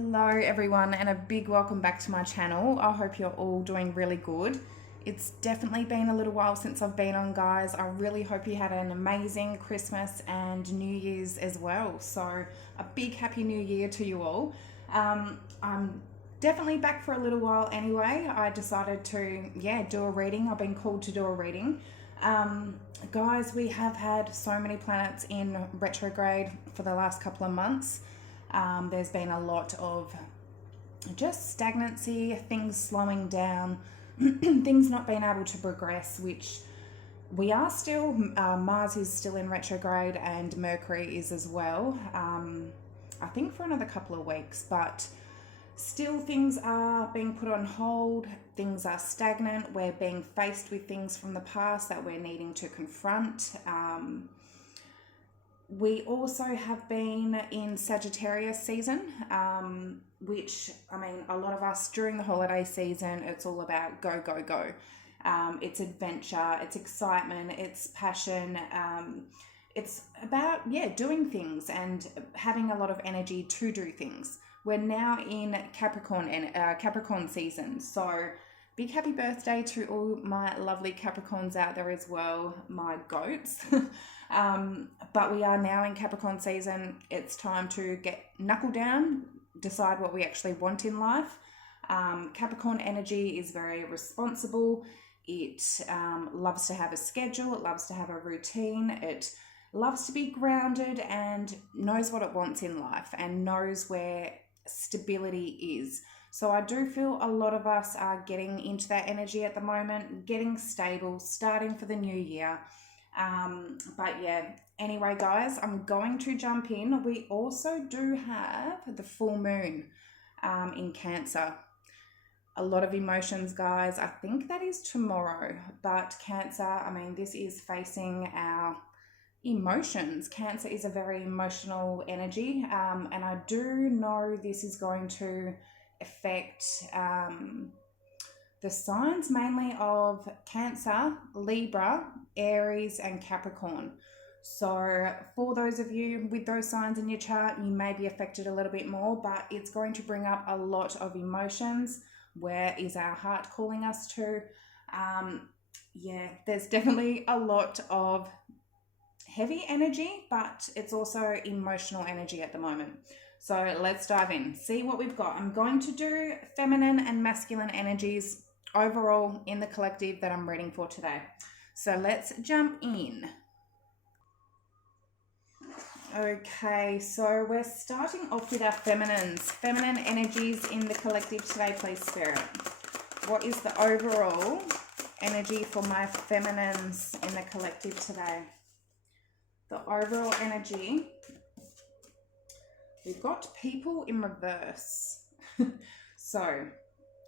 Hello everyone and a big welcome back to my channel. I hope you're all doing really good. It's definitely been a little while since I've been on, guys. I really hope you had an amazing Christmas and New Year's as well. So a big happy new year to you all. I'm definitely back for a little while anyway. I decided to do a reading. I've been called to do a reading. Guys, we have had so many planets in retrograde for the last couple of months. There's been a lot of just stagnancy, things slowing down, things not being able to progress, which we are still. Mars is still in retrograde and Mercury is as well. I think for another couple of weeks, but still things are being put on hold, things are stagnant, we're being faced with things from the past that we're needing to confront. We also have been in Sagittarius season, which, I mean, a lot of us during the holiday season, it's all about go, go, go. It's adventure, it's excitement, it's passion. It's about, doing things and having a lot of energy to do things. We're now in Capricorn season, so big happy birthday to all my lovely Capricorns out there as well, my goats. But we are now in Capricorn season. It's time to get knuckle down, decide what we actually want in life. Capricorn energy is very responsible. It loves to have a schedule. It loves to have a routine. It loves to be grounded and knows what it wants in life and knows where stability is. So I do feel a lot of us are getting into that energy at the moment, getting stable, starting for the new year. Anyway, guys, I'm going to jump in. We also do have the full moon in Cancer. A lot of emotions, guys. I think that is tomorrow, but Cancer, I mean, this is facing our emotions. Cancer is a very emotional energy, and I do know this is going to affect the signs mainly of Cancer, Libra, Aries, and Capricorn. So for those of you with those signs in your chart, you may be affected a little bit more, but it's going to bring up a lot of emotions. Where is our heart calling us to? There's definitely a lot of heavy energy, but it's also emotional energy at the moment. So let's dive in, see what we've got. I'm going to do feminine and masculine energies overall in the collective that I'm reading for today. So let's jump in. Okay, so we're starting off with our feminine energies in the collective today, please, Spirit. What is the overall energy for my feminines in the collective today? The overall energy, we've got people in reverse. So,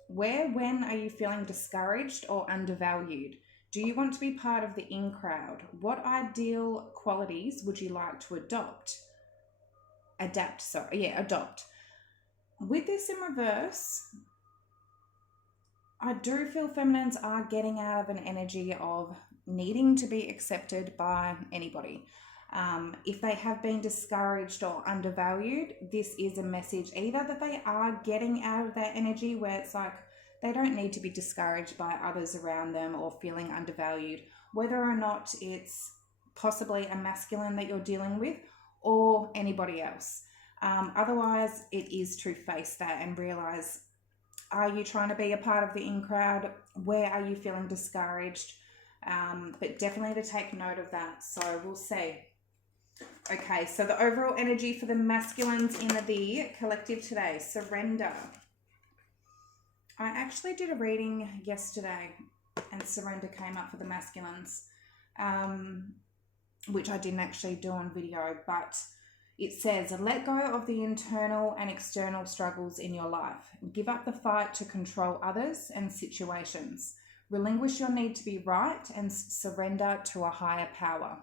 when are you feeling discouraged or undervalued? Do you want to be part of the in crowd? What ideal qualities would you like to adopt. With this in reverse, I do feel feminines are getting out of an energy of needing to be accepted by anybody. If they have been discouraged or undervalued, this is a message either that they are getting out of that energy where it's like they don't need to be discouraged by others around them or feeling undervalued, whether or not it's possibly a masculine that you're dealing with or anybody else. Otherwise, it is to face that and realize, are you trying to be a part of the in crowd? Where are you feeling discouraged? But definitely to take note of that. So we'll see. Okay, so the overall energy for the masculines in the collective today, surrender. I actually did a reading yesterday and surrender came up for the masculines, which I didn't actually do on video, but it says, let go of the internal and external struggles in your life. Give up the fight to control others and situations. Relinquish your need to be right and surrender to a higher power.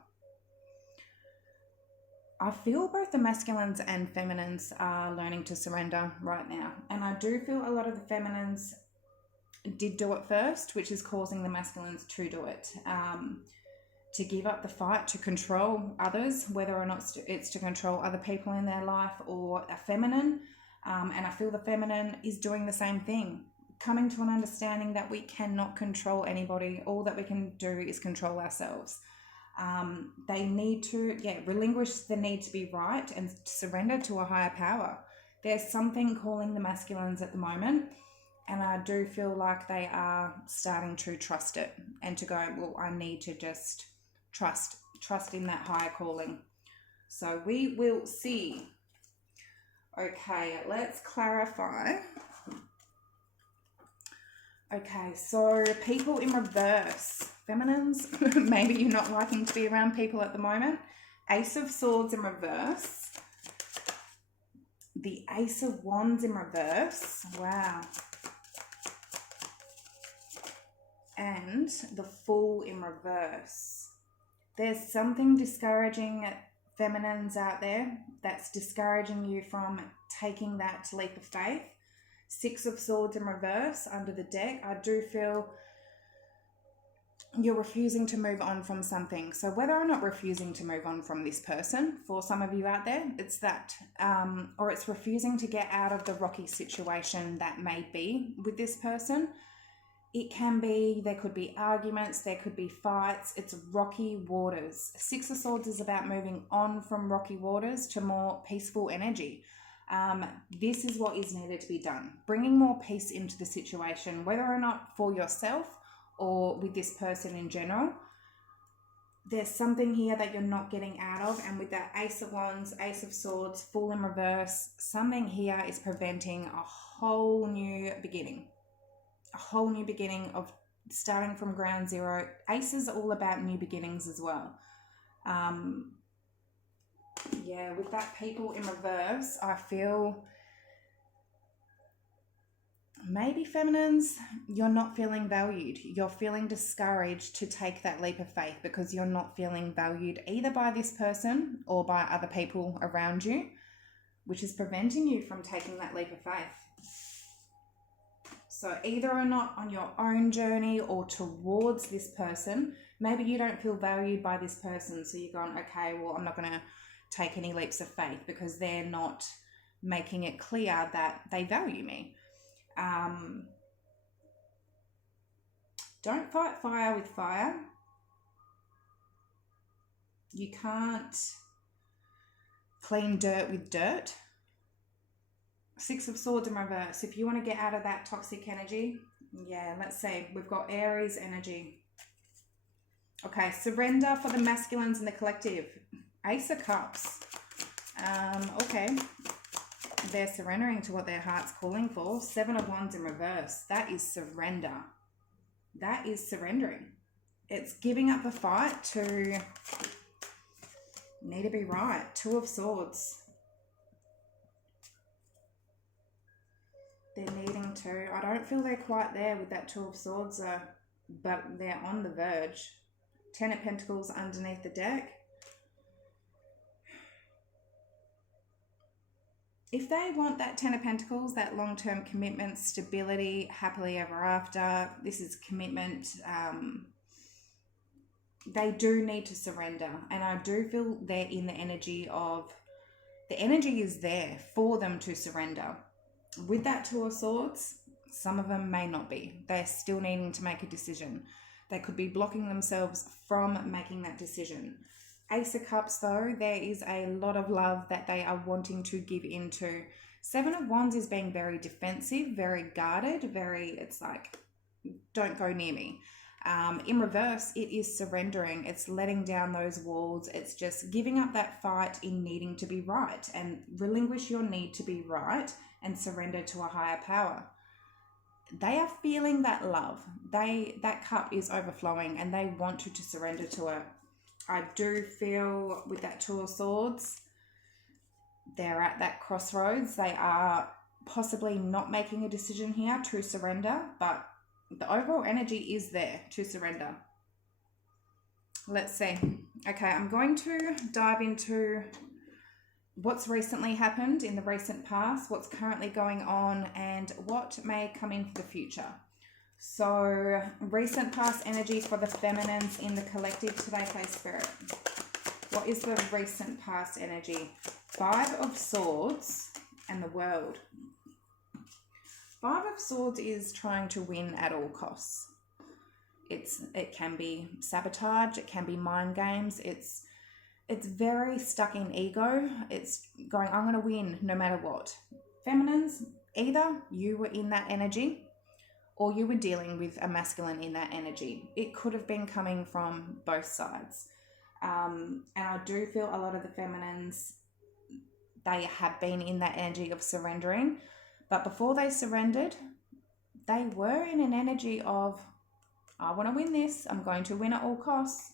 I feel both the masculines and feminines are learning to surrender right now. And I do feel a lot of the feminines did do it first, which is causing the masculines to do it. To give up the fight to control others, whether or not it's to control other people in their life or a feminine. And I feel the feminine is doing the same thing, coming to an understanding that we cannot control anybody. All that we can do is control ourselves. They need to, relinquish the need to be right and surrender to a higher power. There's something calling the masculines at the moment, and I do feel like they are starting to trust it and to go, well, I need to just trust in that higher calling. So we will see. Okay, let's clarify. Okay, so people in reverse. Feminines, maybe you're not liking to be around people at the moment. Ace of Swords in reverse. The Ace of Wands in reverse. Wow. And the Fool in reverse. There's something discouraging feminines out there that's discouraging you from taking that leap of faith. Six of Swords in reverse under the deck. I do feel you're refusing to move on from something. So whether or not refusing to move on from this person, for some of you out there, it's that, or it's refusing to get out of the rocky situation that may be with this person. It can be, there could be arguments, there could be fights. It's rocky waters. Six of Swords is about moving on from rocky waters to more peaceful energy. This is what is needed to be done. Bringing more peace into the situation, whether or not for yourself or with this person in general. There's something here that you're not getting out of, and with that Ace of Wands, Ace of Swords, Fool in reverse, something here is preventing a whole new beginning. A whole new beginning of starting from ground zero. Ace is all about new beginnings as well. With that people in reverse, I feel maybe feminines, you're not feeling valued. You're feeling discouraged to take that leap of faith because you're not feeling valued either by this person or by other people around you, which is preventing you from taking that leap of faith. So either or not on your own journey or towards this person, maybe you don't feel valued by this person. So you're going, okay, well, I'm not going to take any leaps of faith because they're not making it clear that they value me. Don't fight fire with fire. You can't clean dirt with dirt. Six of Swords in reverse. If you want to get out of that toxic energy, let's see. We've got Aries energy. Okay, surrender for the masculines in the collective. Ace of Cups. Okay. They're surrendering to what their heart's calling for. Seven of Wands in reverse. That is surrender. That is surrendering. It's giving up the fight to need to be right. Two of Swords. They're needing to. I don't feel they're quite there with that Two of Swords, but they're on the verge. Ten of Pentacles underneath the deck. If they want that Ten of Pentacles, that long-term commitment, stability, happily ever after, this is commitment, they do need to surrender. And I do feel they're in the energy is there for them to surrender. With that Two of Swords, some of them may not be. They're still needing to make a decision. They could be blocking themselves from making that decision. Ace of Cups, though, there is a lot of love that they are wanting to give into. Seven of Wands is being very defensive, very guarded, it's like, don't go near me. In reverse, it is surrendering. It's letting down those walls. It's just giving up that fight in needing to be right and relinquish your need to be right and surrender to a higher power. They are feeling that love. That cup is overflowing and they want you to surrender to it. I do feel with that Two of Swords, they're at that crossroads. They are possibly not making a decision here to surrender, but the overall energy is there to surrender. Let's see. Okay, I'm going to dive into what's recently happened in the recent past, what's currently going on, and what may come in for the future. So, recent past energy for the feminines in the collective today, please, Spirit. What is the recent past energy? Five of Swords, and the world. Five of Swords is trying to win at all costs. It can be sabotage, it can be mind games, it's very stuck in ego. It's going, I'm going to win no matter what. Feminines, either you were in that energy or you were dealing with a masculine in that energy. It could have been coming from both sides. And I do feel a lot of the feminines, they have been in that energy of surrendering. But before they surrendered, they were in an energy of, I want to win this. I'm going to win at all costs.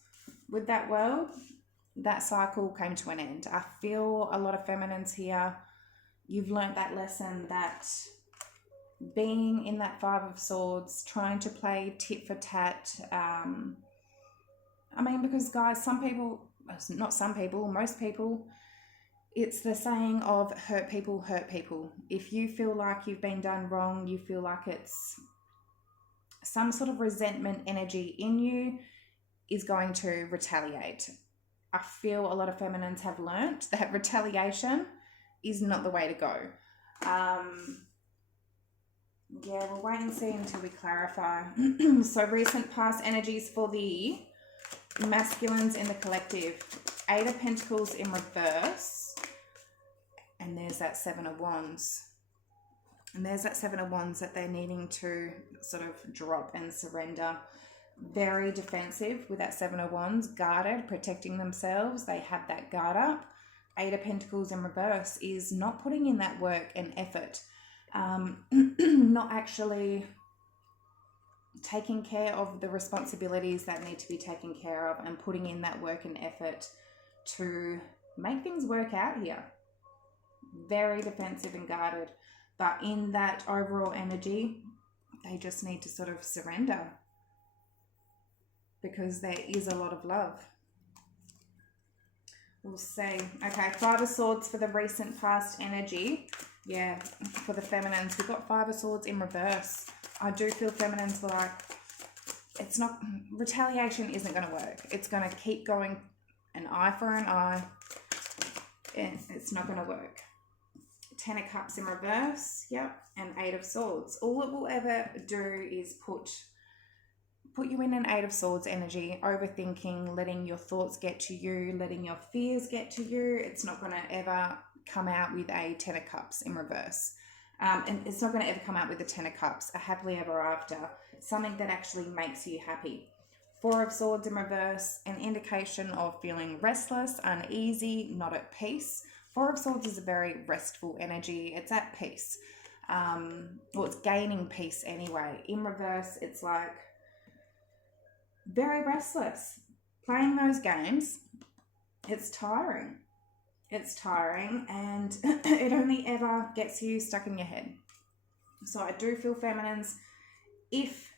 With that world, that cycle came to an end. I feel a lot of feminines here, you've learnt that lesson that being in that Five of Swords, trying to play tit for tat, because guys, most people, it's the saying of hurt people. If you feel like you've been done wrong, you feel like it's some sort of resentment energy in you is going to retaliate. I feel a lot of feminines have learnt that retaliation is not the way to go. We'll wait and see until we clarify. So recent past energies for the masculines in the collective. Eight of Pentacles in reverse. And there's that Seven of Wands. And there's that Seven of Wands that they're needing to sort of drop and surrender. Very defensive with that Seven of Wands. Guarded, protecting themselves. They have that guard up. Eight of Pentacles in reverse is not putting in that work and effort. Not actually taking care of the responsibilities that need to be taken care of and putting in that work and effort to make things work out here. Very defensive and guarded. But in that overall energy, they just need to sort of surrender because there is a lot of love. We'll see. Okay, Five of Swords for the recent past energy. Yeah, for the feminines, we've got Five of Swords in reverse. I do feel feminines were like, it's not, retaliation isn't going to work. It's going to keep going an eye for an eye. And it's not going to work. Ten of Cups in reverse. Yep. And Eight of Swords. All it will ever do is put you in an Eight of Swords energy, overthinking, letting your thoughts get to you, letting your fears get to you. It's not going to ever come out with a Ten of Cups in reverse. And it's not going to ever come out with a Ten of Cups, a happily ever after, something that actually makes you happy. Four of Swords in reverse, an indication of feeling restless, uneasy, not at peace. Four of Swords is a very restful energy. It's at peace. It's gaining peace anyway. In reverse, it's like very restless. Playing those games, it's tiring. It's tiring and it only ever gets you stuck in your head. So I do feel feminines, if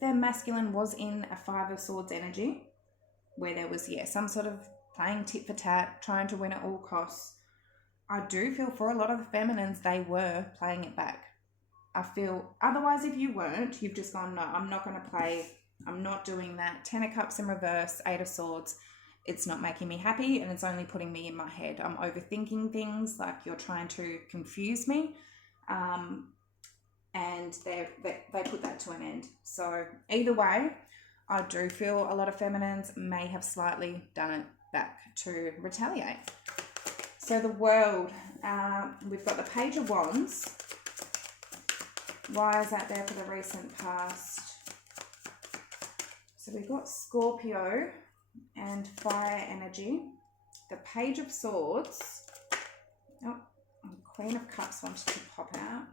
their masculine was in a Five of Swords energy, where there was, some sort of playing tit for tat, trying to win at all costs, I do feel for a lot of the feminines, they were playing it back. I feel, otherwise if you weren't, you've just gone, no, I'm not going to play, I'm not doing that. Ten of Cups in reverse, Eight of Swords. It's not making me happy and it's only putting me in my head. I'm overthinking things, like you're trying to confuse me. And they put that to an end. So either way, I do feel a lot of feminines may have slightly done it back to retaliate. So the world, we've got the Page of Wands. Why is that there for the recent past? So we've got Scorpio and fire energy. The Page of Swords. Queen of Cups wanted to pop out.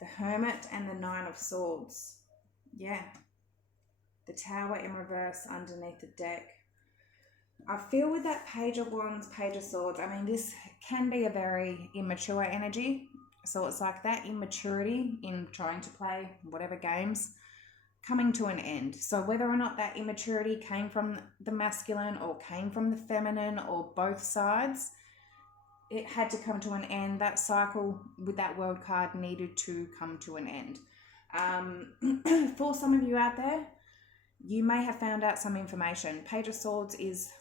The Hermit and the Nine of Swords. Yeah. The Tower in reverse underneath the deck. I feel with that Page of Wands, Page of Swords, this can be a very immature energy. So it's like that immaturity in trying to play whatever games coming to an end. So whether or not that immaturity came from the masculine or came from the feminine or both sides, it had to come to an end. That cycle with that World card needed to come to an end. For some of you out there, you may have found out some information. Page of Swords is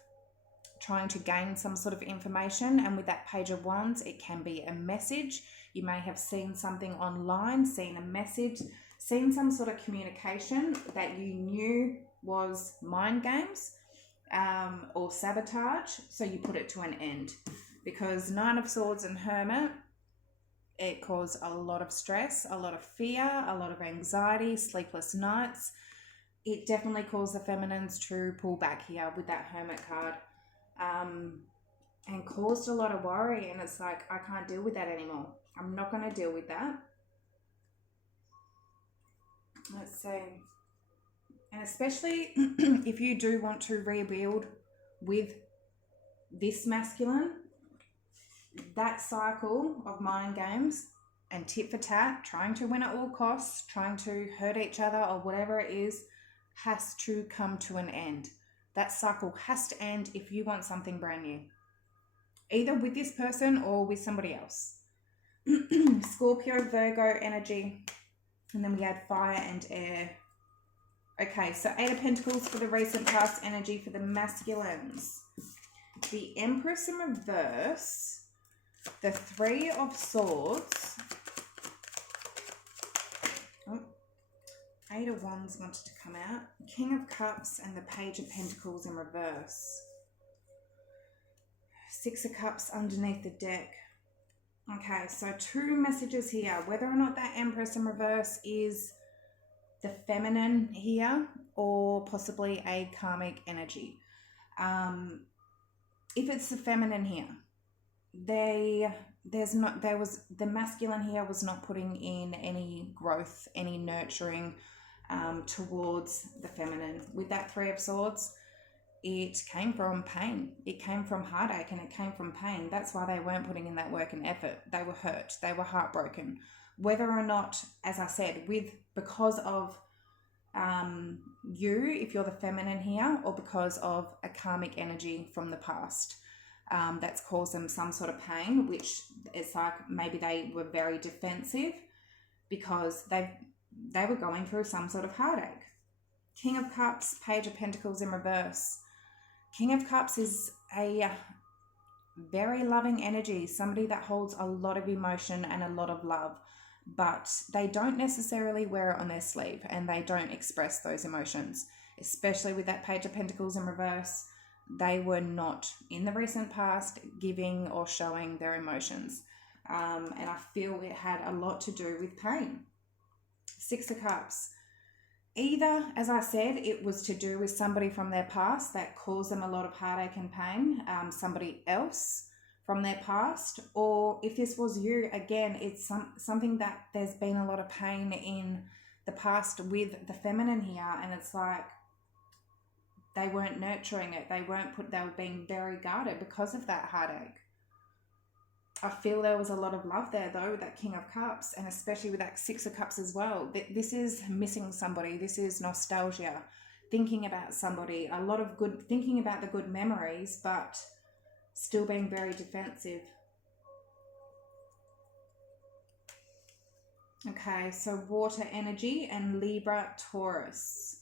trying to gain some sort of information. And with that Page of Wands, it can be a message. You may have seen something online, seen a message, seen some sort of communication that you knew was mind games or sabotage. So you put it to an end, because Nine of Swords and Hermit, it caused a lot of stress, a lot of fear, a lot of anxiety, sleepless nights. It definitely caused the feminines to pull back here with that Hermit card, and caused a lot of worry. And it's like, I can't deal with that anymore. I'm not going to deal with that. Let's see. And especially if you do want to rebuild with this masculine, that cycle of mind games and tit for tat, trying to win at all costs, trying to hurt each other or whatever it is, has to come to an end. That cycle has to end if you want something brand new, either with this person or with somebody else. Scorpio, Virgo energy, and then we had fire and air. Okay, so Eight of Pentacles for the recent past energy for the masculines. The Empress in reverse, the Three of Swords. Oh, Eight of Wands wanted to come out. King of Cups and the Page of Pentacles in reverse. Six of Cups underneath the deck. Okay, so two messages here. Whether or not that Empress in reverse is the feminine here or possibly a karmic energy. If it's the feminine here, the masculine here was not putting in any growth, any nurturing towards the feminine. With that Three of Swords, it came from pain, it came from heartache, and it came from pain. That's why they weren't putting in that work and effort. They were hurt, they were heartbroken. Whether or not, as I said, because of you, if you're the feminine here, or because of a karmic energy from the past that's caused them some sort of pain, which it's like maybe they were very defensive because they were going through some sort of heartache. King of Cups, Page of Pentacles in reverse. King of Cups is a very loving energy, somebody that holds a lot of emotion and a lot of love, but they don't necessarily wear it on their sleeve and they don't express those emotions, especially with that Page of Pentacles in reverse. They were not, in the recent past, giving or showing their emotions. And I feel it had a lot to do with pain. Six of Cups. Either, as I said, it was to do with somebody from their past that caused them a lot of heartache and pain, somebody else from their past, or if this was you, again, it's something that there's been a lot of pain in the past with the feminine here, and it's like they weren't nurturing it, they were being very guarded because of that heartache. I feel there was a lot of love there though, that King of Cups, and especially with that Six of Cups as well. This is missing somebody. This is nostalgia, thinking about somebody, a lot of good, thinking about the good memories, but still being very defensive. Okay, so water energy and Libra, Taurus.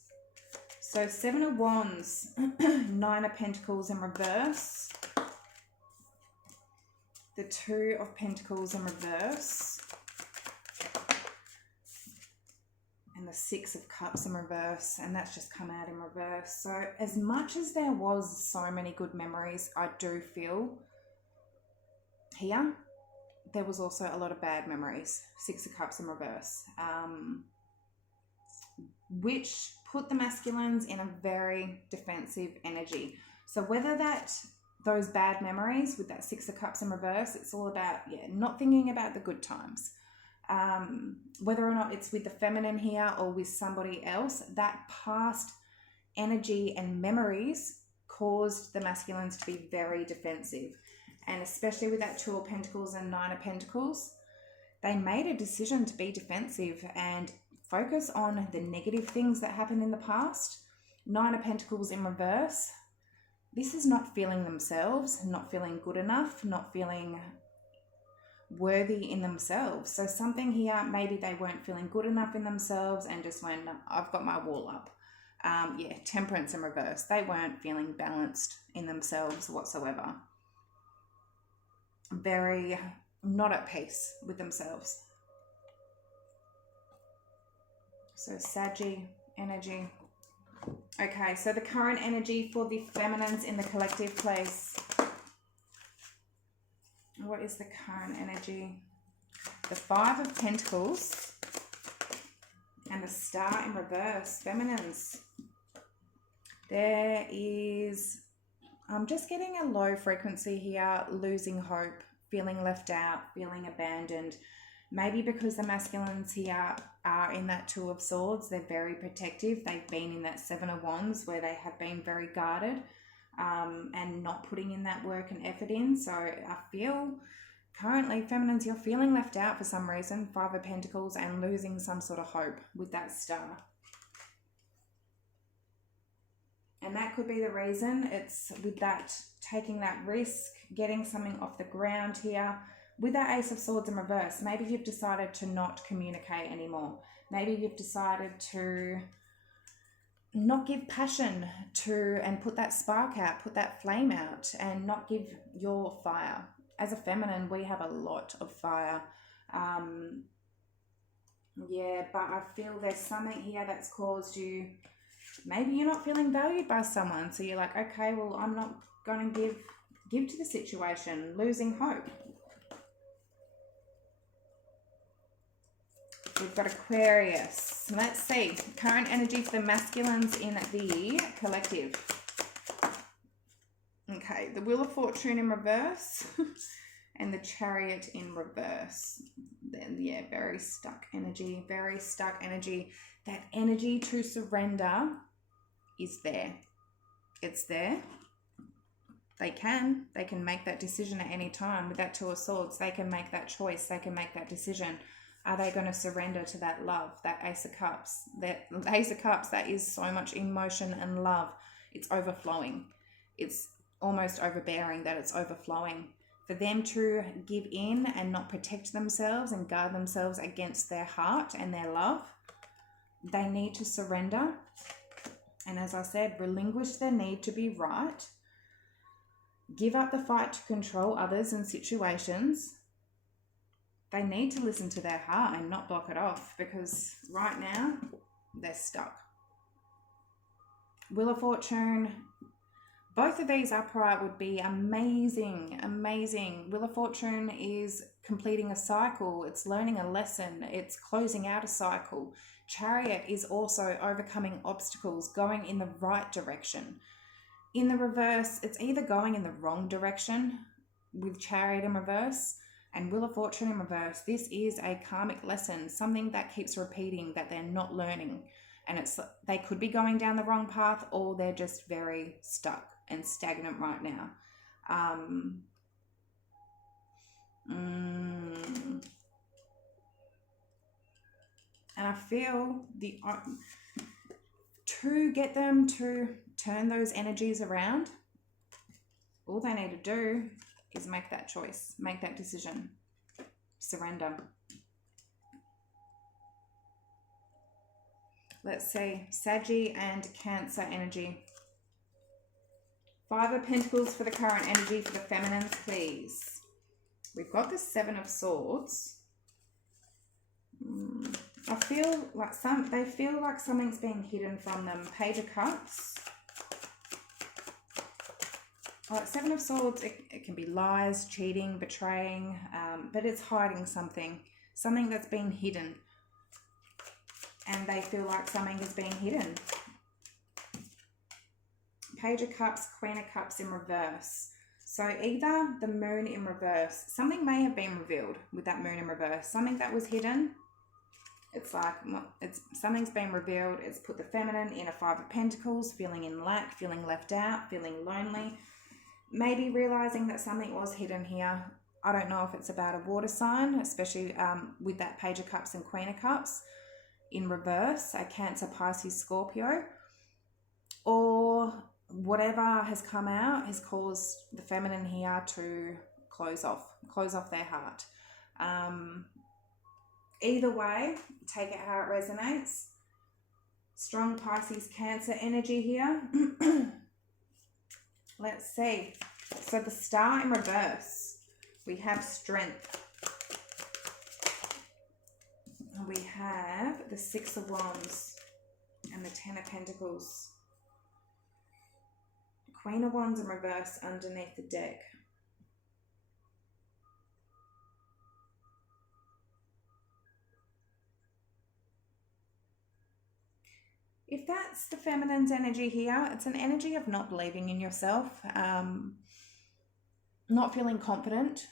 So Seven of Wands, Nine of Pentacles in reverse. The Two of Pentacles in reverse, and the Six of Cups in reverse, and that's just come out in reverse. So as much as there was so many good memories, I do feel here there was also a lot of bad memories. Six of Cups in reverse, which put the masculines in a very defensive energy. So whether those bad memories with that Six of Cups in reverse, it's all about, not thinking about the good times. Whether or not it's with the feminine here or with somebody else, that past energy and memories caused the masculines to be very defensive. And especially with that Two of Pentacles and Nine of Pentacles, they made a decision to be defensive and focus on the negative things that happened in the past. Nine of Pentacles in reverse, this is not feeling themselves, not feeling good enough, not feeling worthy in themselves. So something here, maybe they weren't feeling good enough in themselves and just went, no, I've got my wall up. Yeah, Temperance in reverse. They weren't feeling balanced in themselves whatsoever. Very not at peace with themselves. So Saggy energy. Okay, so the current energy for the feminines in the collective, please. What is the current energy? The Five of Pentacles and the Star in reverse. Feminines. There is, I'm just getting a low frequency here, losing hope, feeling left out, feeling abandoned. Maybe because the masculines here are in that Two of Swords, they're very protective. They've been in that Seven of Wands where they have been very guarded and not putting in that work and effort in. So I feel currently, feminines, you're feeling left out for some reason. Five of Pentacles and losing some sort of hope with that Star. And that could be the reason. It's with that, taking that risk, getting something off the ground here. With that Ace of Swords in reverse, maybe you've decided to not communicate anymore. Maybe you've decided to not give passion to and put that spark out, put that flame out and not give your fire. As a feminine, we have a lot of fire. Yeah, but I feel there's something here that's caused you, maybe you're not feeling valued by someone. So you're like, okay, well, I'm not going to give to the situation, losing hope. We've got Aquarius. Let's see. Current energy for the masculines in the collective. Okay, the Wheel of Fortune in reverse and the Chariot in reverse. Then, yeah, very stuck energy. Very stuck energy. That energy to surrender is there. It's there. They can make that decision at any time. With that Two of Swords, they can make that choice. They can make that decision. Are they going to surrender to that love, that Ace of Cups? That Ace of Cups, that is so much emotion and love. It's overflowing. It's almost overbearing that it's overflowing. For them to give in and not protect themselves and guard themselves against their heart and their love, they need to surrender. And as I said, relinquish their need to be right. Give up the fight to control others and situations. They need to listen to their heart and not block it off, because right now they're stuck. Wheel of Fortune, both of these upright would be amazing, amazing. Wheel of Fortune is completing a cycle. It's learning a lesson. It's closing out a cycle. Chariot is also overcoming obstacles, going in the right direction. In the reverse, it's either going in the wrong direction with Chariot in reverse and Wheel of Fortune in reverse. This is a karmic lesson, something that keeps repeating that they're not learning. And they could be going down the wrong path, or they're just very stuck and stagnant right now. And I feel to get them to turn those energies around, all they need to do is make that choice, make that decision, surrender. Let's see, Saggy and Cancer energy. Five of Pentacles for the current energy for the feminines, please. We've got the Seven of Swords. I feel like they feel like something's being hidden from them. Page of Cups. Like Seven of Swords, it can be lies, cheating, betraying, but it's hiding something that's been hidden. And they feel like something is being hidden. Page of Cups, Queen of Cups in reverse. So either the Moon in reverse, something may have been revealed with that Moon in reverse, something that was hidden. It's like something's been revealed. It's put the feminine in a Five of Pentacles, feeling in lack, feeling left out, feeling lonely. Maybe realizing that something was hidden here. I don't know if it's about a water sign, especially with that Page of Cups and Queen of Cups in reverse, a Cancer, Pisces, Scorpio, or whatever has come out has caused the feminine here to close off their heart. Either way, take it how it resonates. Strong Pisces Cancer energy here. Let's see. So the Star in reverse. We have Strength. We have the Six of Wands and the Ten of Pentacles. Queen of Wands in reverse underneath the deck. If that's the feminine's energy here, it's an energy of not believing in yourself, not feeling confident.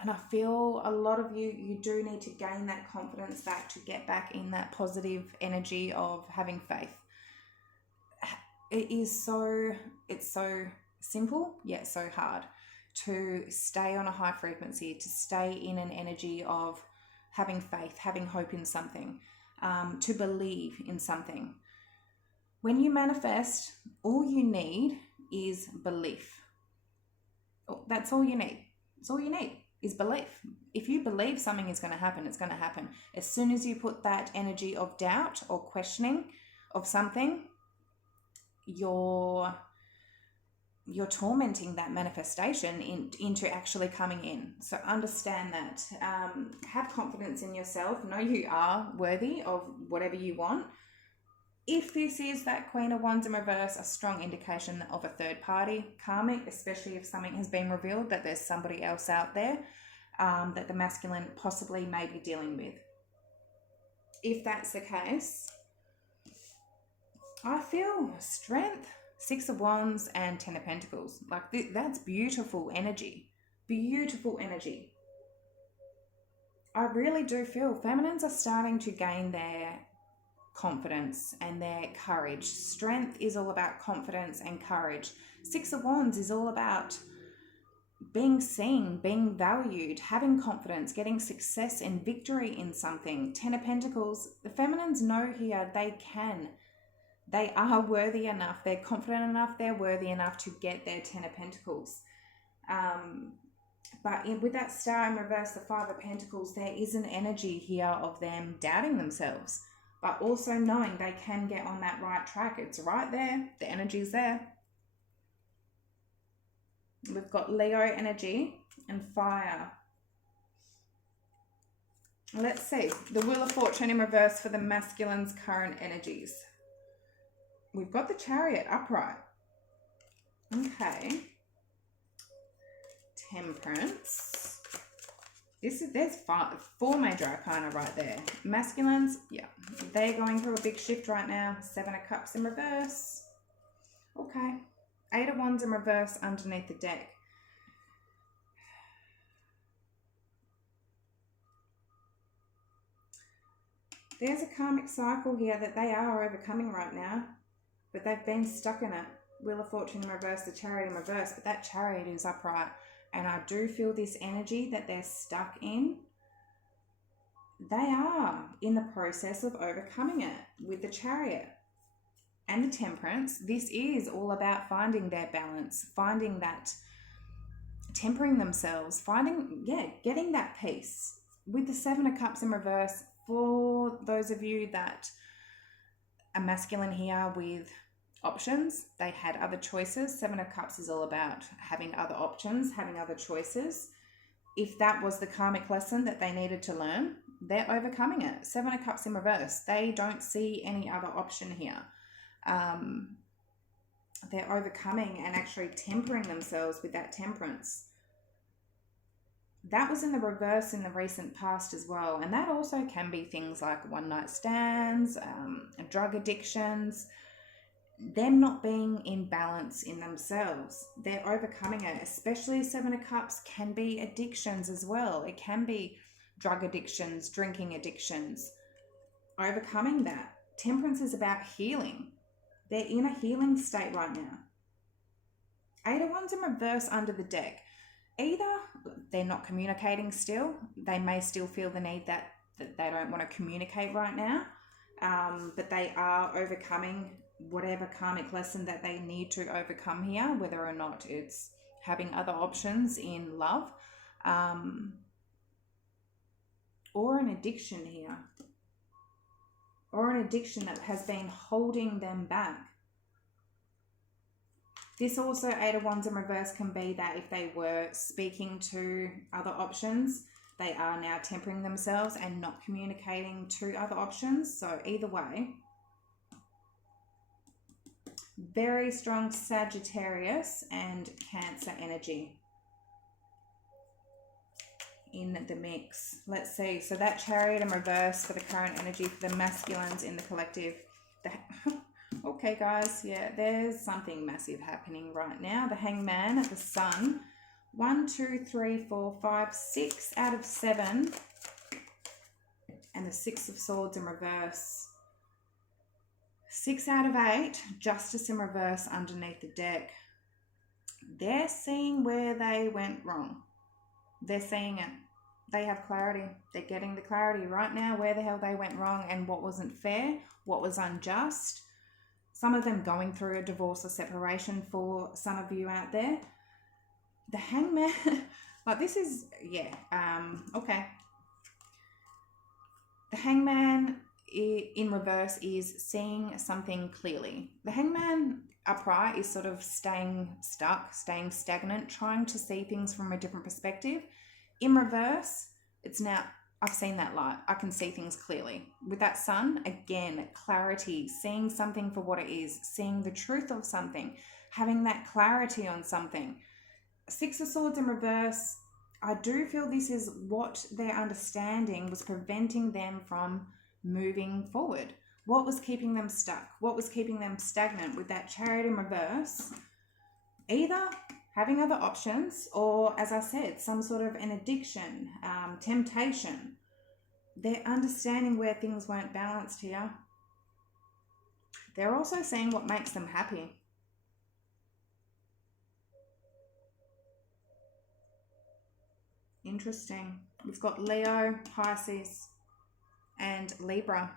And I feel a lot of you do need to gain that confidence back to get back in that positive energy of having faith. It's so simple, yet so hard to stay on a high frequency, to stay in an energy of having faith, having hope in something, to believe in something. When you manifest, all you need is belief. That's all you need. It's all you need is belief. If you believe something is going to happen, it's going to happen. As soon as you put that energy of doubt or questioning of something, you're tormenting that manifestation into actually coming in. So understand that. Have confidence in yourself. Know you are worthy of whatever you want. If this is that Queen of Wands in reverse, a strong indication of a third party, karmic, especially if something has been revealed that there's somebody else out there that the masculine possibly may be dealing with. If that's the case, I feel Strength, Six of Wands and Ten of Pentacles. Like that's beautiful energy. Beautiful energy. I really do feel feminines are starting to gain their confidence and their courage. Strength is all about confidence and courage. Six of Wands is all about being seen, being valued, having confidence, getting success and victory in something. Ten of Pentacles, the feminines know here they can. They are worthy enough. They're confident enough. They're worthy enough to get their Ten of Pentacles. But with that Star in reverse, the Five of Pentacles, there is an energy here of them doubting themselves, but also knowing they can get on that right track. It's right there. The energy's there. We've got Leo energy and fire. Let's see. The Wheel of Fortune in reverse for the masculine's current energies. We've got the Chariot upright. Okay. Temperance. There's four major arcana right there. Masculines, yeah, they're going through a big shift right now. Seven of Cups in reverse. Okay. Eight of Wands in reverse underneath the deck. There's a karmic cycle here that they are overcoming right now, but they've been stuck in it. Wheel of Fortune in reverse, the Chariot in reverse, but that Chariot is upright. And I do feel this energy that they're stuck in. They are in the process of overcoming it with the Chariot and the Temperance. This is all about finding their balance, finding that, tempering themselves, getting that peace. With the Seven of Cups in reverse, for those of you that are masculine here with options, they had other choices. Seven of Cups is all about having other options, having other choices. If that was the karmic lesson that they needed to learn, they're overcoming it. Seven of Cups in reverse, they don't see any other option here. They're overcoming and actually tempering themselves with that Temperance. That was in the reverse in the recent past as well, and that also can be things like one-night stands, drug addictions, them not being in balance in themselves. They're overcoming it. Especially Seven of Cups can be addictions as well. It can be drug addictions, drinking addictions. Overcoming that. Temperance is about healing. They're in a healing state right now. Eight of Wands in reverse under the deck. Either they're not communicating still. They may still feel the need that they don't want to communicate right now. But they are overcoming whatever karmic lesson that they need to overcome here, whether or not it's having other options in love, or an addiction here. or an addiction that has been holding them back. This also, Eight of Wands in reverse, can be that if they were speaking to other options, they are now tempering themselves and not communicating to other options. So either way, very strong Sagittarius and Cancer energy in the mix. Let's see. So that Chariot in reverse for the current energy for the masculines in the collective. Okay, guys. Yeah, there's something massive happening right now. The Hangman, the Sun. 1, 2, 3, 4, 5, 6 out of 7. And the Six of Swords in reverse. 6 out of 8. Justice in reverse underneath the deck. They're seeing where they went wrong. They're seeing it. They have clarity. They're getting the clarity right now where the hell they went wrong and what wasn't fair, what was unjust. Some of them going through a divorce or separation for some of you out there. The Hangman, like this is, yeah, okay. The Hangman in reverse is seeing something clearly. The Hangman upright is sort of staying stuck, staying stagnant, trying to see things from a different perspective. In reverse, it's now, I've seen that light. I can see things clearly. With that Sun, again, clarity, seeing something for what it is, seeing the truth of something, having that clarity on something. Six of Swords in reverse, I do feel this is what their understanding was preventing them from moving forward. What was keeping them stuck? What was keeping them stagnant with that Chariot in reverse? Either having other options or, as I said, some sort of an addiction, temptation. They're understanding where things weren't balanced here. They're also seeing what makes them happy. Interesting. We've got Leo, Pisces, and Libra.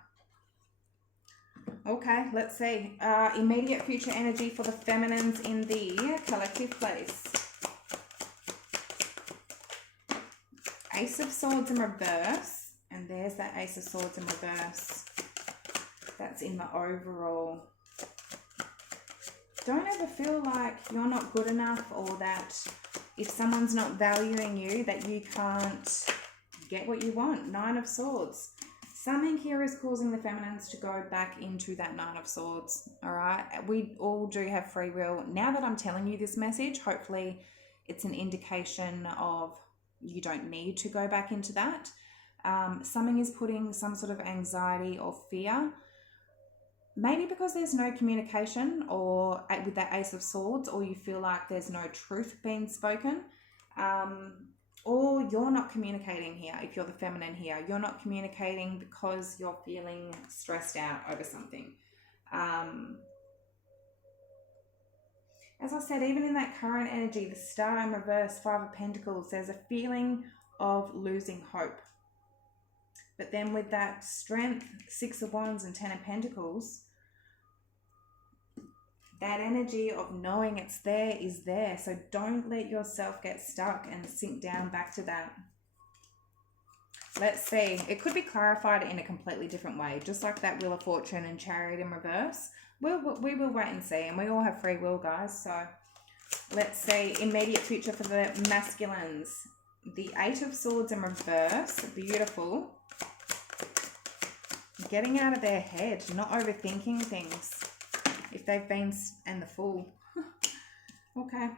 Okay, let's see. Immediate future energy for the feminines in the collective place. Ace of Swords in reverse. And there's that Ace of Swords in reverse. That's in the overall. Don't ever feel like you're not good enough, or that if someone's not valuing you, that you can't get what you want. Nine of Swords. Something here is causing the feminines to go back into that Nine of Swords, all right? We all do have free will. Now that I'm telling you this message, hopefully it's an indication of you don't need to go back into that. Something is putting some sort of anxiety or fear, maybe because there's no communication, or with that Ace of Swords, or you feel like there's no truth being spoken. Or you're not communicating here. If you're the feminine here, you're not communicating because you're feeling stressed out over something. As I said, even in that current energy, the Star in reverse, Five of Pentacles, there's a feeling of losing hope. But then with that Strength, Six of Wands and Ten of Pentacles, that energy of knowing it's there is there. So don't let yourself get stuck and sink down back to that. Let's see. It could be clarified in a completely different way. Just like that Wheel of Fortune and Chariot in reverse. We will wait and see. And we all have free will, guys. So let's see. Immediate future for the masculines. The Eight of Swords in reverse. Beautiful. Getting out of their head. Not overthinking things. If they've been, and the Fool. Okay.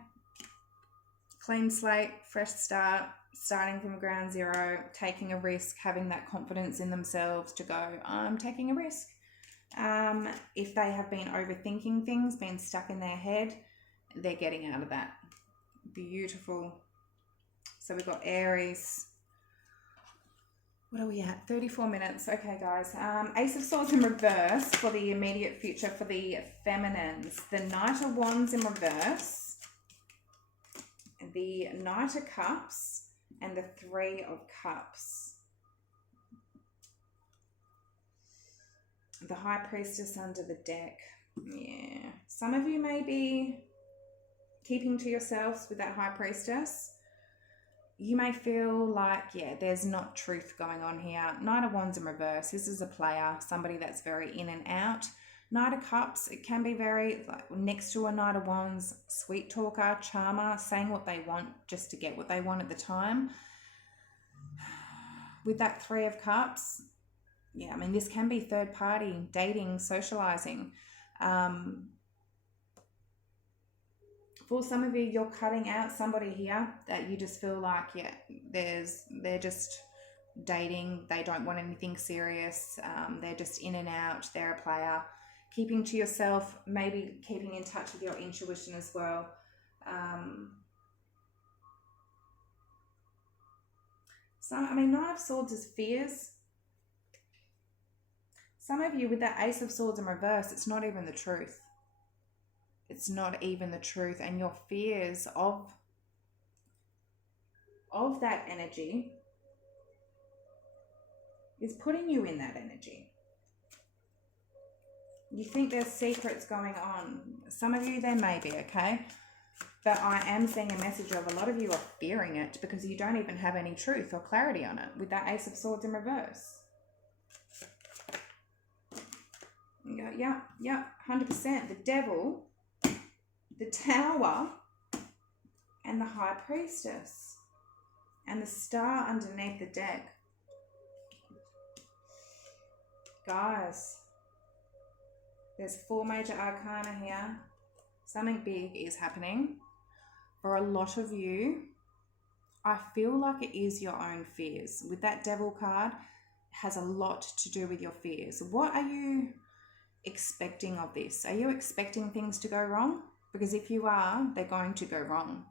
Clean slate, fresh start, starting from ground zero, taking a risk, having that confidence in themselves to go, I'm taking a risk. If they have been overthinking things, been stuck in their head, they're getting out of that. Beautiful. So we've got Aries. What are we at? 34 minutes. Okay, guys. Ace of Swords in reverse for the immediate future for the feminines. The Knight of Wands in reverse. The Knight of Cups. And the Three of Cups. The High Priestess under the deck. Yeah. Some of you may be keeping to yourselves with that High Priestess. you may feel like, yeah, there's not truth going on here. Knight of Wands in reverse. This is a player, somebody that's very in and out. Knight of Cups, it can be very, like, next to a Knight of Wands, sweet talker, charmer, saying what they want just to get what they want at the time. With that Three of Cups, yeah, I mean, this can be third party, dating, socializing. For some of you, you're cutting out somebody here that you just feel like, yeah, they're just dating. They don't want anything serious. They're just in and out. They're a player. Keeping to yourself, maybe keeping in touch with your intuition as well. So, I mean, Knight of Swords is fears. Some of you with that Ace of Swords in reverse, it's not even the truth. It's not even the truth. And your fears of that energy is putting you in that energy. You think there's secrets going on. Some of you, there may be, okay? But I am seeing a message of a lot of you are fearing it because you don't even have any truth or clarity on it with that Ace of Swords in reverse. You go, yeah, 100%. The Devil, the Tower, and the High Priestess, and the Star underneath the deck. Guys, there's 4 major arcana here. Something big is happening. For a lot of you, I feel like it is your own fears. With that Devil card, it has a lot to do with your fears. What are you expecting of this? Are you expecting things to go wrong? Because if you are, they're going to go wrong.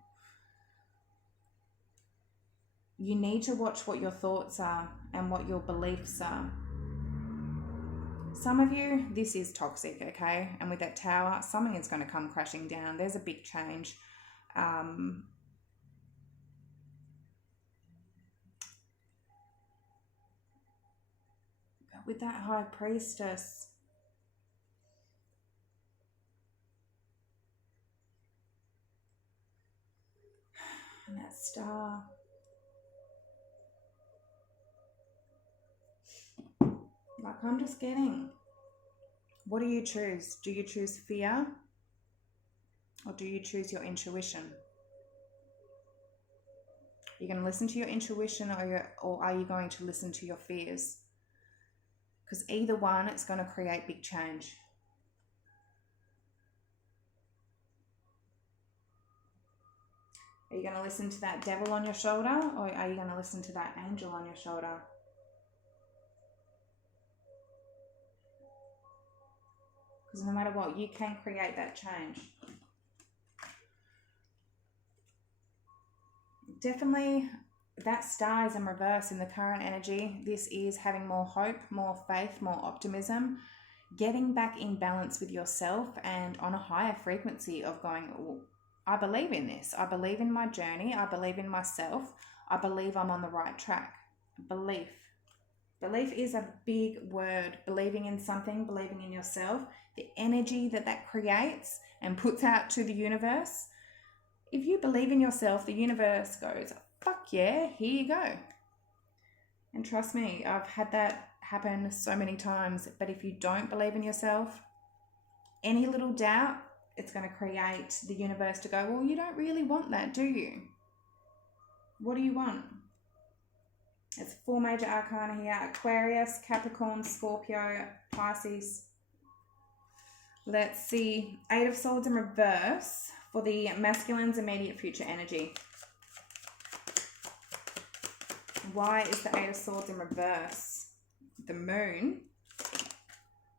You need to watch what your thoughts are and what your beliefs are. Some of you, this is toxic, okay? And with that Tower, something is going to come crashing down. There's a big change. With that High Priestess, and that Star, like, I'm just getting, what do you choose? Do you choose fear or do you choose your intuition? You're going to listen to your intuition or are you going to listen to your fears? Because either one, it's going to create big change. Are you going to listen to that Devil on your shoulder or are you going to listen to that angel on your shoulder? Because no matter what, you can create that change. Definitely, that Star is in reverse in the current energy. This is having more hope, more faith, more optimism, getting back in balance with yourself and on a higher frequency of going, oh, I believe in this. I believe in my journey. I believe in myself. I believe I'm on the right track. Belief. Belief is a big word. Believing in something, believing in yourself, the energy that creates and puts out to the universe. If you believe in yourself, the universe goes, fuck yeah, here you go. And trust me, I've had that happen so many times. But if you don't believe in yourself, any little doubt, it's going to create the universe to go, well, you don't really want that, do you? What do you want? It's 4 major arcana here. Aquarius, Capricorn, Scorpio, Pisces. Let's see. 8 of Swords in reverse for the masculine's immediate future energy. Why is the 8 of Swords in reverse? The Moon.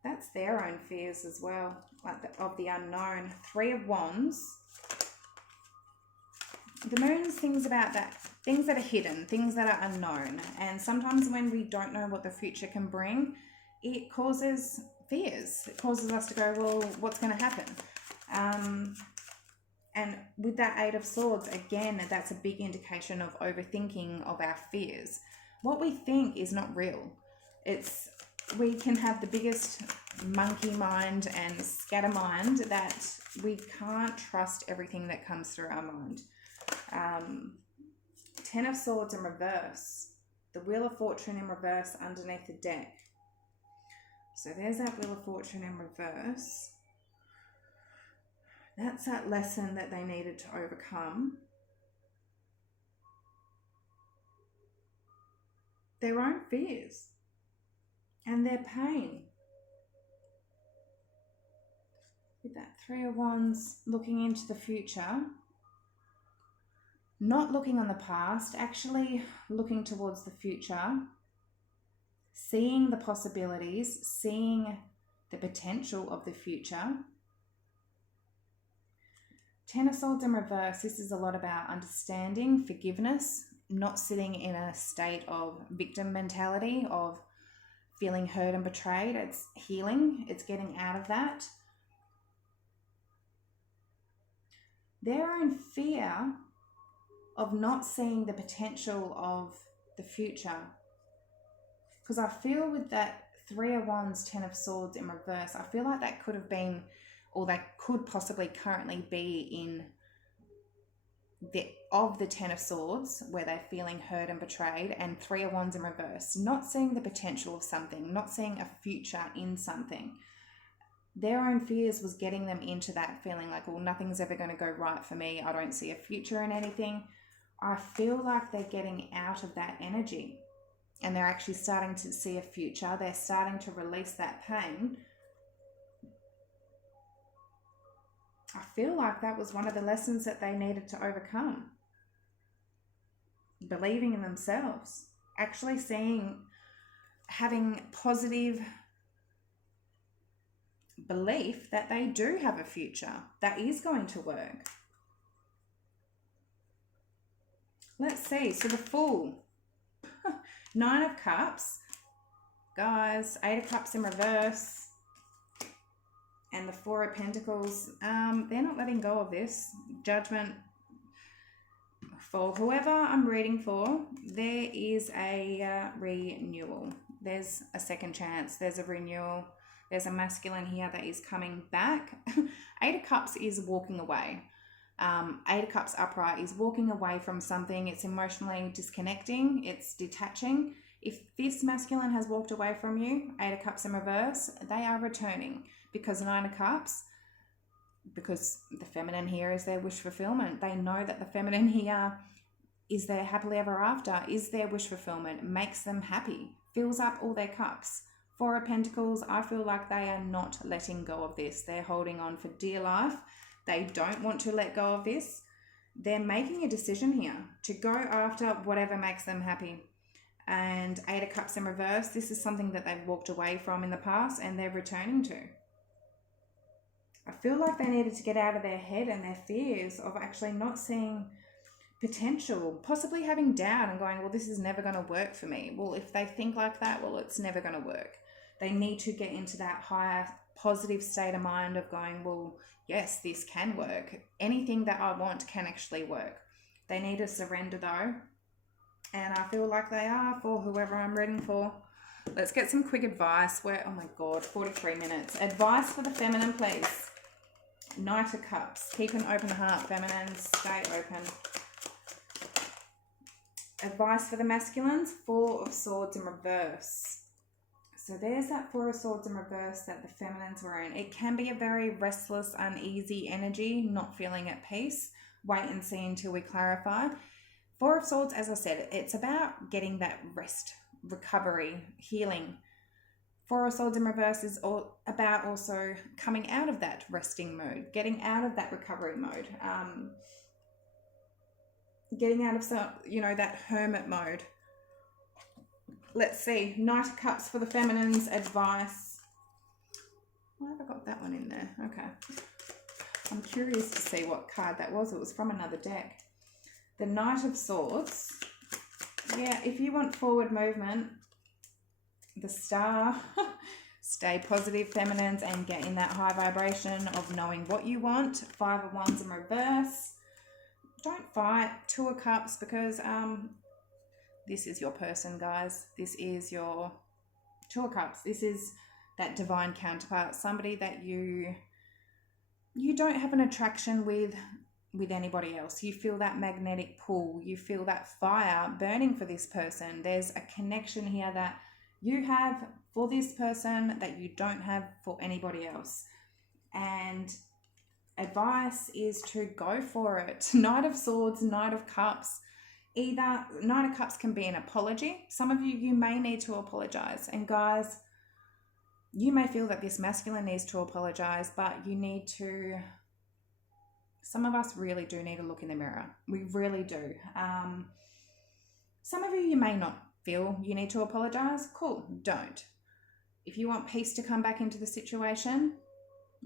That's their own fears as well, like of the unknown. 3 of Wands. The Moon's things about that, things that are hidden, things that are unknown. And sometimes when we don't know what the future can bring, it causes fears. It causes us to go, well, what's going to happen? And with that 8 of Swords, again, that's a big indication of overthinking of our fears. What we think is not real. We can have the biggest monkey mind and scatter mind that we can't trust everything that comes through our mind. Ten of Swords in reverse. The Wheel of Fortune in reverse underneath the deck. So there's that Wheel of Fortune in reverse. That's that lesson that they needed to overcome. Their own fears and their pain. With that Three of Wands, looking into the future, not looking on the past, actually looking towards the future, seeing the possibilities, seeing the potential of the future. Ten of Swords in reverse, this is a lot about understanding, forgiveness, not sitting in a state of victim mentality, of feeling hurt and betrayed. It's healing, it's getting out of that. Their own fear of not seeing the potential of the future. Because I feel with that Three of Wands, Ten of Swords in reverse, I feel like that could have been, or that could possibly currently be in the Ten of Swords, where they're feeling hurt and betrayed, and Three of Wands in reverse, not seeing the potential of something, not seeing a future in something. Their own fears was getting them into that feeling like, well, nothing's ever going to go right for me. I don't see a future in anything. I feel like they're getting out of that energy and they're actually starting to see a future. They're starting to release that pain. I feel like that was one of the lessons that they needed to overcome. Believing in themselves, actually having positive belief that they do have a future that is going to work. Let's see. So the Fool, Nine of Cups, guys, Eight of Cups in reverse, and the Four of Pentacles. They're not letting go of this. Judgment. For whoever I'm reading for, there is a renewal. There's a second chance. There's a renewal. There's a masculine here that is coming back. Eight of Cups is walking away. Eight of Cups upright is walking away from something. It's emotionally disconnecting. It's detaching. If this masculine has walked away from you, Eight of Cups in reverse, they are returning. Because Nine of Cups, because the feminine here is their wish fulfillment. They know that the feminine here is their happily ever after, is their wish fulfillment, makes them happy, fills up all their cups. Four of Pentacles, I feel like they are not letting go of this. They're holding on for dear life. They don't want to let go of this. They're making a decision here to go after whatever makes them happy. And Eight of Cups in reverse, this is something that they've walked away from in the past and they're returning to. I feel like they needed to get out of their head and their fears of actually not seeing potential, possibly having doubt and going, well, this is never going to work for me. Well, if they think like that, well, it's never going to work. They need to get into that higher positive state of mind of going, well, yes, this can work. Anything that I want can actually work. They need to surrender though. And I feel like they are for whoever I'm reading for. Let's get some quick advice. Oh my God, 43 minutes. Advice for the feminine, please. Knight of Cups. Keep an open heart, feminine. Stay open. Advice for the masculines. Four of Swords in reverse. So there's that Four of Swords in reverse that the feminines were in. It can be a very restless, uneasy energy, not feeling at peace. Wait and see until we clarify. Four of Swords, as I said, it's about getting that rest, recovery, healing. Four of Swords in reverse is all about also coming out of that resting mode, getting out of that recovery mode, getting out of that hermit mode. Let's see. Knight of Cups for the feminines. Advice. Why have I got that one in there? Okay. I'm curious to see what card that was. It was from another deck. The Knight of Swords. Yeah, if you want forward movement, the Star. Stay positive, feminines, and get in that high vibration of knowing what you want. Five of Wands in reverse. Don't fight. Two of Cups, because this is your person, guys. This is your Two of Cups. This is that divine counterpart, somebody that you don't have an attraction with with anybody else. You feel that magnetic pull. You feel that fire burning for this person. There's a connection here that you have for this person that you don't have for anybody else. And advice is to go for it. Knight of Swords, Knight of Cups. Either Knight of Cups can be an apology. Some of you may need to apologize. And guys, you may feel that this masculine needs to apologize, but you need to... Some of us really do need to look in the mirror. We really do. Some of you may not feel you need to apologize. Cool, don't. If you want peace to come back into the situation,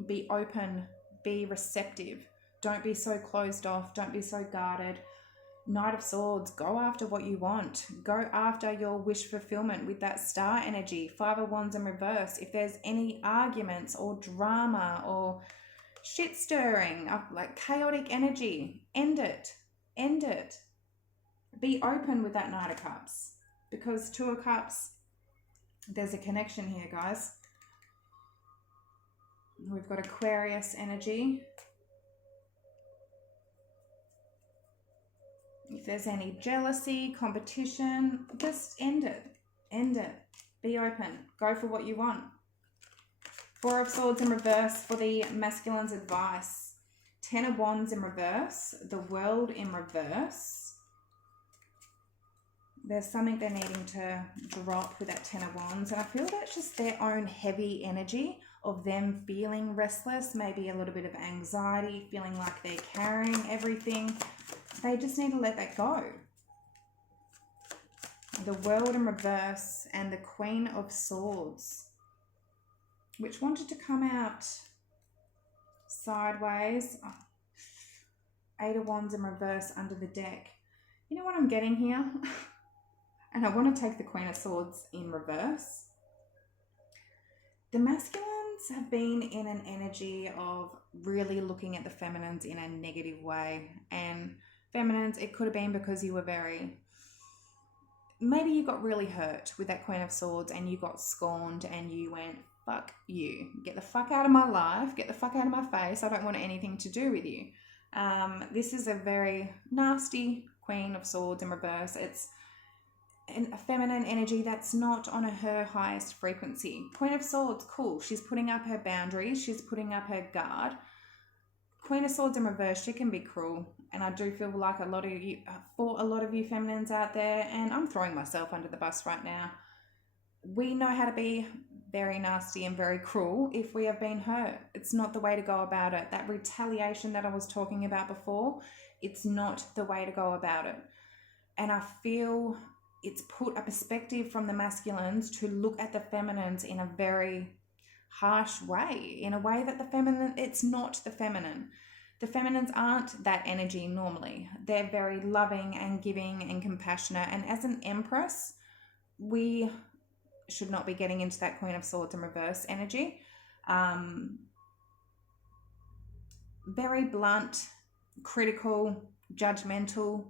be open, be receptive. Don't be so closed off. Don't be so guarded. Knight of Swords, go after what you want. Go after your wish fulfillment with that star energy. Five of Wands in reverse. If there's any arguments or drama or shit stirring, like chaotic energy, end it. End it. Be open with that Knight of Cups, because Two of Cups, there's a connection here, guys. We've got Aquarius energy. If there's any jealousy, competition, just end it. End it. Be open. Go for what you want. Four of Swords in reverse for the masculine's advice. Ten of Wands in reverse. The World in reverse. There's something they're needing to drop with that Ten of Wands. And I feel that's just their own heavy energy of them feeling restless, maybe a little bit of anxiety, feeling like they're carrying everything. They just need to let that go. The World in reverse and the Queen of Swords, which wanted to come out sideways. Oh, Eight of Wands in reverse under the deck. You know what I'm getting here? And I want to take the Queen of Swords in reverse. The masculines have been in an energy of really looking at the feminines in a negative way. And feminines, it could have been because you were maybe you got really hurt with that Queen of Swords and you got scorned and you went, fuck you. Get the fuck out of my life. Get the fuck out of my face. I don't want anything to do with you. This is a very nasty Queen of Swords in reverse. It's a feminine energy that's not on her highest frequency. Queen of Swords, cool. She's putting up her boundaries. She's putting up her guard. Queen of Swords in reverse, she can be cruel. And I do feel like for a lot of you feminines out there, and I'm throwing myself under the bus right now, we know how to be very nasty and very cruel if we have been hurt. It's not the way to go about it. That retaliation that I was talking about before, it's not the way to go about it. And I feel it's put a perspective from the masculines to look at the feminines in a very harsh way, in a way that it's not the feminine. The feminines aren't that energy normally. They're very loving and giving and compassionate. And as an empress, we should not be getting into that Queen of Swords in reverse energy. Very blunt, critical, judgmental.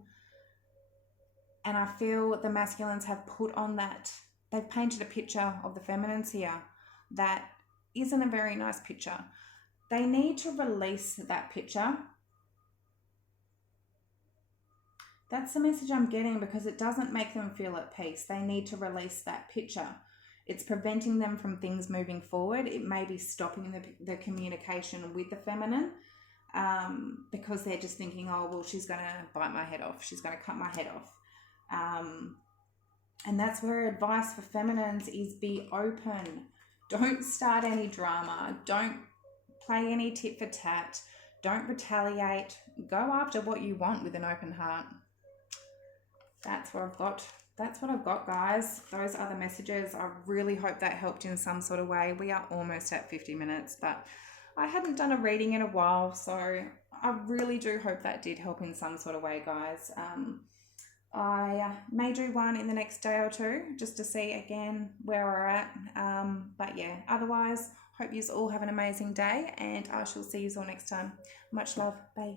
And I feel the masculines have put on that. They've painted a picture of the feminines here that isn't a very nice picture. They need to release that picture. That's the message I'm getting, because it doesn't make them feel at peace. They need to release that picture. It's preventing them from things moving forward. It may be stopping the communication with the feminine, because they're just thinking, oh, well, she's going to bite my head off. She's going to cut my head off. And that's where advice for feminines is be open. Don't start any drama. Don't play any tit for tat. Don't retaliate. Go after what you want with an open heart. That's what I've got, guys. Those are the messages. I really hope that helped in some sort of way. We are almost at 50 minutes, but I hadn't done a reading in a while, so I really do hope that did help in some sort of way, guys. I may do one in the next day or two just to see again where we're at. But yeah, otherwise, hope you all have an amazing day, and I shall see you all next time. Much love. Bye.